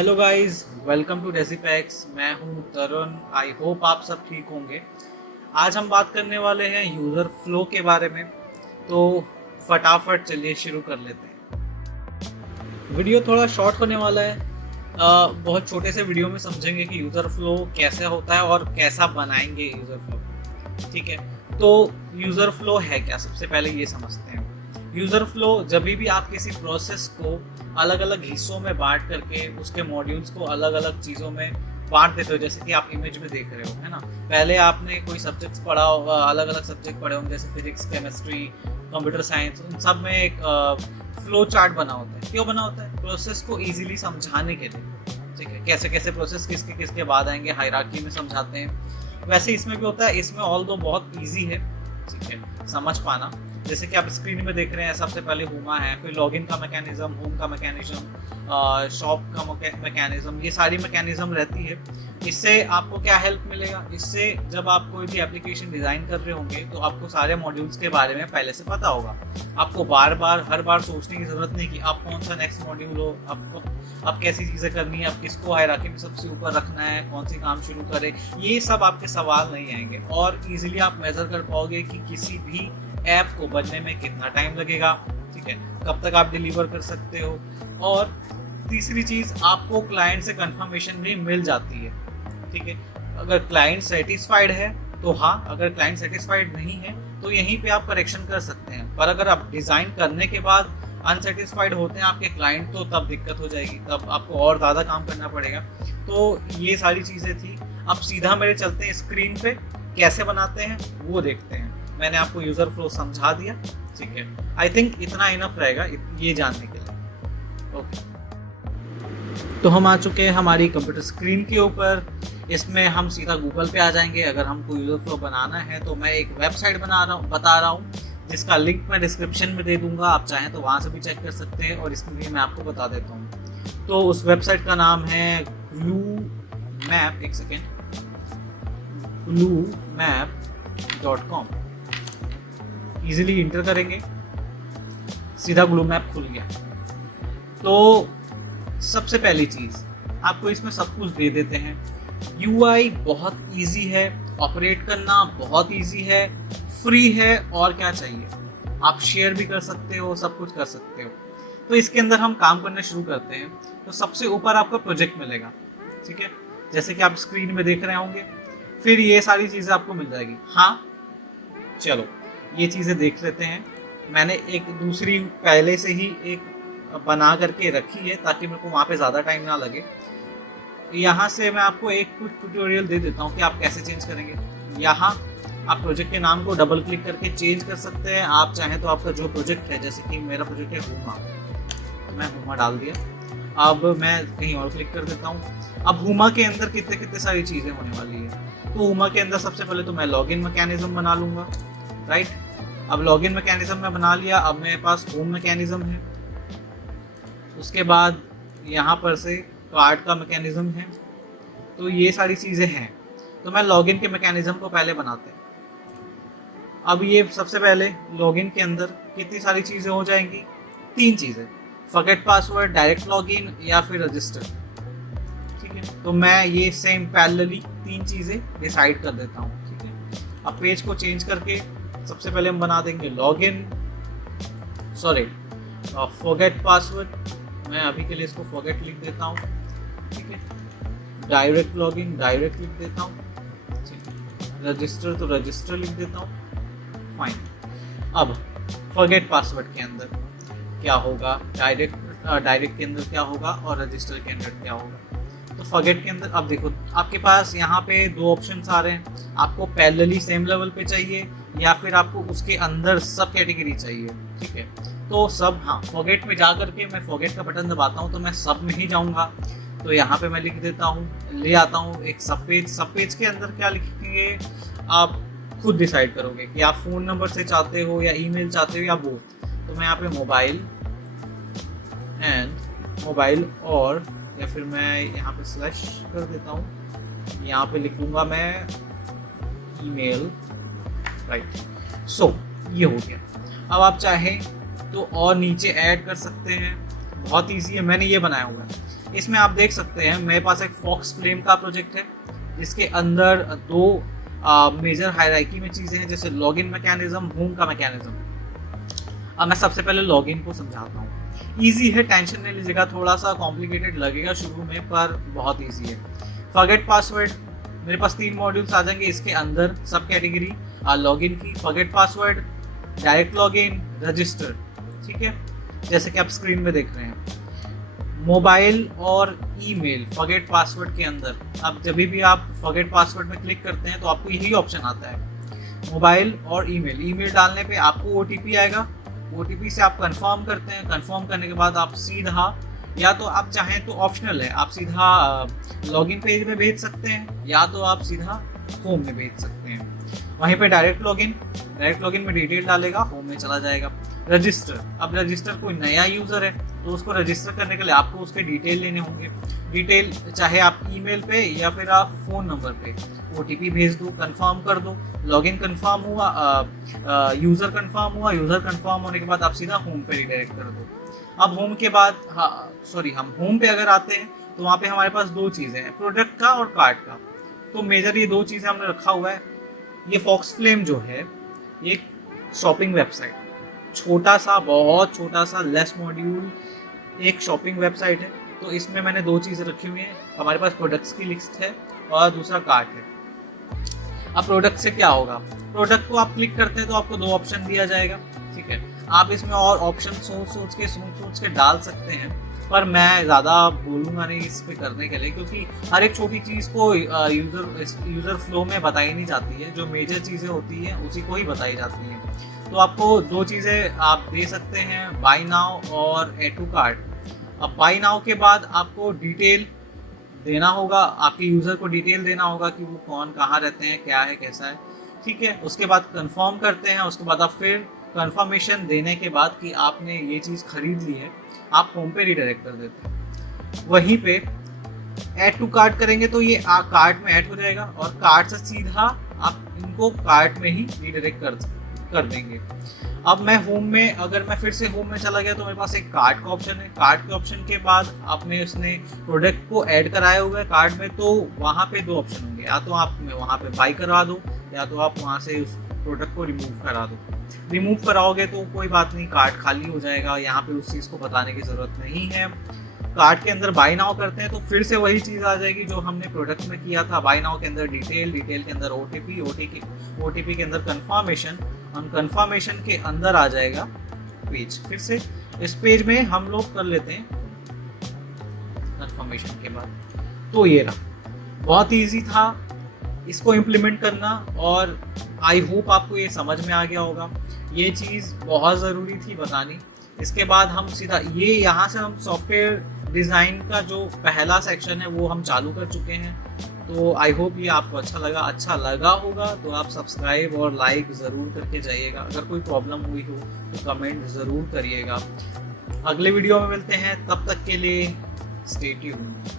Hello guys, welcome to डेसीपैक्स। मैं हूं तरुण। आई होप आप सब ठीक होंगे। आज हम बात करने वाले हैं यूज़र फ्लो के बारे में। तो फटाफट चलिए शुरू कर लेते हैं। वीडियो थोड़ा शॉर्ट होने वाला है। बहुत छोटे से वीडियो में समझेंगे कि यूज़र फ्लो कैसे होता है और कैसा बनाएंगे यूज़र फ्लो। ठीक है, तो यूज़र फ्लो है क्या, सबसे पहले ये समझते हैं। यूज़र फ्लो जब भी आप किसी प्रोसेस को अलग अलग हिस्सों में बांट करके उसके मॉड्यूल्स को अलग अलग चीज़ों में बांट देते हो, जैसे कि आप इमेज में देख रहे हो, है ना। पहले आपने कोई सब्जेक्ट्स पढ़ा होगा, अलग अलग सब्जेक्ट पढ़े होंगे, जैसे फिजिक्स, केमिस्ट्री, कंप्यूटर साइंस। उन सब में एक फ्लो चार्ट बना होता है। क्यों बना होता है? प्रोसेस को ईजिली समझाने के लिए। ठीक है, कैसे कैसे प्रोसेस किसके किसके बाद आएंगे, हायरार्की में समझाते हैं। वैसे इसमें भी होता है। इसमें ऑल दो बहुत ईजी है, ठीक है, समझ पाना। जैसे कि आप स्क्रीन में देख रहे हैं, सबसे पहले हुमा है, फिर लॉगिन का मैकेनिज्म, होम का मैकेनिज्म, शॉप का मैकेनिज्म, ये सारी मैकेनिज्म रहती है। इससे आपको क्या हेल्प मिलेगा? इससे जब आप कोई भी एप्लीकेशन डिज़ाइन कर रहे होंगे तो आपको सारे मॉड्यूल्स के बारे में पहले से पता होगा। आपको हर बार सोचने की ज़रूरत नहीं कि आप कौन सा नेक्स्ट मॉड्यूल हो, आपको अब कैसी चीज़ें करनी है, आप किसको हायरार्की में सबसे ऊपर रखना है, कौन सी काम शुरू करें। ये सब आपके सवाल नहीं आएंगे और ईजिली आप मेज़र कर पाओगे कि किसी भी ऐप को बनने में कितना टाइम लगेगा, ठीक है, कब तक आप डिलीवर कर सकते हो। और तीसरी चीज़, आपको क्लाइंट से कंफर्मेशन भी मिल जाती है। ठीक है, अगर क्लाइंट सेटिस्फाइड है तो हाँ, अगर क्लाइंट सेटिस्फाइड नहीं है तो यहीं पे आप करेक्शन कर सकते हैं। पर अगर आप डिज़ाइन करने के बाद अनसेटिस्फाइड होते हैं आपके क्लाइंट, तो तब दिक्कत हो जाएगी, तब आपको और ज़्यादा काम करना पड़ेगा। तो ये सारी चीज़ें थी। अब सीधा मेरे चलते हैं स्क्रीन पे, कैसे बनाते हैं वो देखते हैं। मैंने आपको यूज़र फ्लो समझा दिया, ठीक है। आई थिंक इतना इनफ रहेगा ये जानने के लिए। ओके, तो हम आ चुके हैं हमारी कंप्यूटर स्क्रीन के ऊपर। इसमें हम सीधा गूगल पे आ जाएंगे। अगर हमको यूज़र फ्लो बनाना है तो मैं एक वेबसाइट बता रहा हूँ, जिसका लिंक मैं डिस्क्रिप्शन में दे दूंगा। आप चाहें तो वहाँ से भी चेक कर सकते हैं और इसके लिए मैं आपको बता देता हूँ। तो उस वेबसाइट का नाम है glumap, एक सेकेंड, glumap.com। इजीली इंटर करेंगे, सीधा ग्लूमैप खुल गया। तो सबसे पहली चीज़, आपको इसमें सब कुछ दे देते हैं। यूआई बहुत इजी है, ऑपरेट करना बहुत इजी है, फ्री है, और क्या चाहिए। आप शेयर भी कर सकते हो, सब कुछ कर सकते हो। तो इसके अंदर हम काम करना शुरू करते हैं। तो सबसे ऊपर आपका प्रोजेक्ट मिलेगा, ठीक है, जैसे कि आप स्क्रीन में देख रहे होंगे। फिर ये सारी चीज़ें आपको मिल जाएगी। हाँ, चलो ये चीज़ें देख लेते हैं। मैंने एक दूसरी पहले से ही एक बना करके रखी है ताकि मेरे को वहाँ पे ज़्यादा टाइम ना लगे। यहाँ से मैं आपको एक क्विक ट्यूटोरियल दे देता हूँ कि आप कैसे चेंज करेंगे। यहाँ आप प्रोजेक्ट के नाम को डबल क्लिक करके चेंज कर सकते हैं। आप चाहें तो आपका जो प्रोजेक्ट है, जैसे कि मेरा प्रोजेक्ट है हुमा, तो मैं हुमा डाल दिया। अब मैं कहीं और क्लिक कर देता हूँ। अब हुमा के अंदर कितने कितने सारी चीज़ें होने वाली है। तो हुमा के अंदर सबसे पहले तो मैं लॉगिन मैकेनिज्म बना लूँगा, राइट। अब लॉगिन मैकेनिज्म में बना लिया। अब मेरे पास होम मैकेनिज्म है, उसके बाद यहाँ पर से कार्ड का मैकेनिज्म है। तो ये सारी चीज़ें हैं। तो मैं लॉगिन के मैकेनिज्म को पहले बनाते हैं। अब ये सबसे पहले लॉगिन के अंदर कितनी सारी चीज़ें हो जाएंगी? 3 चीज़ें, फॉरगेट पासवर्ड, डायरेक्ट लॉगिन या फिर रजिस्टर। ठीक है, तो मैं ये सेम पैरेलली 3 चीज़ें डिसाइड कर देता हूँ। ठीक है, अब पेज को चेंज करके सबसे पहले हम बना देंगे लॉगिन, सॉरी, फॉरगेट पासवर्ड। मैं अभी के लिए इसको फॉरगेट लिख देता हूँ, ठीक है। डायरेक्ट लॉगिन, डायरेक्ट लिख देता हूँ, ठीक है। रजिस्टर तो रजिस्टर लिख देता हूँ, फाइन। अब फॉरगेट पासवर्ड के अंदर क्या होगा, डायरेक्ट के अंदर क्या होगा और रजिस्टर के अंदर क्या होगा। तो फॉरगेट के अंदर अब देखो, आपके पास यहाँ पे 2 ऑप्शंस आ रहे हैं। आपको पैरेलली सेम लेवल पे चाहिए या फिर आपको उसके अंदर सब कैटेगरी चाहिए, ठीक है। तो सब, हाँ, फॉरगेट में जा करके मैं फॉरगेट का बटन दबाता हूँ तो मैं सब में ही जाऊँगा। तो यहाँ पे मैं लिख देता हूँ, ले आता हूँ एक सब पेज के अंदर क्या लिखेंगे आप खुद डिसाइड करोगे कि आप फ़ोन नंबर से चाहते हो या ईमेल चाहते हो या बोथ। तो मैं यहाँ पे मोबाइल और, या फिर मैं यहाँ पे स्लैश कर देता हूँ, यहाँ पे लिख दूंगा मैं ईमेल, राइट। सो ये हो गया। अब आप चाहें तो और नीचे ऐड कर सकते हैं, बहुत ईजी है, मैंने ये बनाया हुआ है। इसमें आप देख सकते हैं मेरे पास एक फॉक्स फ्लेम का प्रोजेक्ट है जिसके अंदर दो मेजर हायरार्की में चीज़ें हैं, जैसे लॉगिन मैकेनिज्म, होम का मैकेनिज्म। अब मैं सबसे पहले लॉगिन को समझाता हूँ। ईजी है, टेंशन नहीं लीजिएगा, थोड़ा सा कॉम्प्लिकेटेड लगेगा शुरू में पर बहुत ईजी है। फॉरगेट पासवर्ड, मेरे पास 3 मॉड्यूल्स आ जाएंगे इसके अंदर, सब कैटेगरी लॉगिन की। Forget password, direct login, register, ठीक है, जैसे कि आप स्क्रीन में देख रहे हैं। मोबाइल और ईमेल फॉरगेट पासवर्ड के अंदर, अब जब भी आप फॉरगेट पासवर्ड में क्लिक करते हैं तो आपको यही ऑप्शन आता है, मोबाइल और ईमेल। ईमेल डालने पे आपको ओटीपी आएगा, ओटीपी से आप कंफर्म करते हैं, कंफर्म करने के बाद आप सीधा, या तो आप चाहें तो ऑप्शनल है, आप सीधा लॉगिन पेज में भेज सकते हैं या तो आप सीधा होम में भेज सकते हैं। वहीं पे डायरेक्ट लॉगिन में डिटेल डालेगा, होम में चला जाएगा। रजिस्टर, अब रजिस्टर कोई नया यूजर है तो उसको रजिस्टर करने के लिए आपको उसके डिटेल लेने होंगे। डिटेल चाहे आप ईमेल पे या फिर आप फोन नंबर पे ओटीपी भेज दो, कंफर्म कर दो। लॉगिन कंफर्म हुआ, यूजर कंफर्म हुआ, यूजर कंफर्म होने के बाद आप सीधा होम पे रिडायरेक्ट कर दो। अब होम के बाद हम होम पे अगर आते हैं तो वहाँ पे हमारे पास 2 चीज़ें हैं, प्रोडक्ट का और कार्ट का। तो मेजर ये 2 चीज़ें हमने रखा हुआ है। ये फॉक्स फ्लेम जो है ये शॉपिंग वेबसाइट, छोटा सा, बहुत छोटा सा, लेस मॉड्यूल एक शॉपिंग वेबसाइट है। तो इसमें मैंने 2 चीज़ें रखी हुई हैं, हमारे पास प्रोडक्ट्स की लिस्ट है और दूसरा कार्ट है। अब प्रोडक्ट से क्या होगा, प्रोडक्ट को आप क्लिक करते हैं तो आपको 2 ऑप्शन दिया जाएगा, ठीक है। आप इसमें और ऑप्शन सोच के डाल सकते हैं, पर मैं ज़्यादा बोलूँगा नहीं इस पे करने के लिए, क्योंकि हर एक छोटी चीज़ को यूज़र फ्लो में बताई नहीं जाती है। जो मेजर चीज़ें होती हैं उसी को ही बताई जाती हैं। तो आपको 2 चीज़ें आप दे सकते हैं, बाय नाउ और ऐड टू कार्ट। अब बाय नाउ के बाद आपको डिटेल देना होगा, आपके यूज़र को डिटेल देना होगा कि वो कौन, कहाँ रहते हैं, क्या है, कैसा है, ठीक है। उसके बाद कंफर्म करते हैं, उसके बाद आप फिर कंफर्मेशन देने के बाद कि आपने ये चीज़ खरीद ली है, आप होम पे रिडायरेक्ट कर देते हैं। वहीं पे ऐड टू कार्ट करेंगे तो ये कार्ट में ऐड हो जाएगा और कार्ट से सीधा आप इनको कार्ट में ही रिडायरेक्ट कर देंगे। अब मैं होम में, अगर मैं फिर से होम में चला गया तो मेरे पास एक कार्ट का ऑप्शन है। कार्ट के ऑप्शन के बाद आपने उसने प्रोडक्ट को ऐड कराया हुआ है कार्ट में, तो वहाँ पे 2 ऑप्शन होंगे, या तो आप वहाँ पे बाई करवा दो या तो आप वहाँ से उस प्रोडक्ट को रिमूव करा दो। रिमूव कराओगे तो कोई बात नहीं, कार्ट खाली हो जाएगा, यहाँ पे उस चीज़ को बताने की ज़रूरत नहीं है। कार्ट के अंदर बाय नाउ करते हैं तो फिर से वही चीज़ आ जाएगी जो हमने प्रोडक्ट में किया था। बाय नाउ के अंदर डिटेल के अंदर ओटीपी के अंदर कंफर्मेशन, और कंफर्मेशन के अंदर आ जाएगा पेज। फिर से इस पेज में हम लोग कर लेते हैं कंफर्मेशन के बाद। तो ये रहा, बहुत ईजी था इसको इम्प्लीमेंट करना और आई होप आपको ये समझ में आ गया होगा। ये चीज़ बहुत ज़रूरी थी बतानी। इसके बाद हम सीधा यहाँ से हम सॉफ्टवेयर डिज़ाइन का जो पहला सेक्शन है वो हम चालू कर चुके हैं। तो आई होप ये आपको अच्छा लगा होगा तो आप सब्सक्राइब और लाइक ज़रूर करके जाइएगा। अगर कोई प्रॉब्लम हुई हो तो कमेंट ज़रूर करिएगा। अगले वीडियो में मिलते हैं, तब तक के लिए स्टे ट्यून्ड।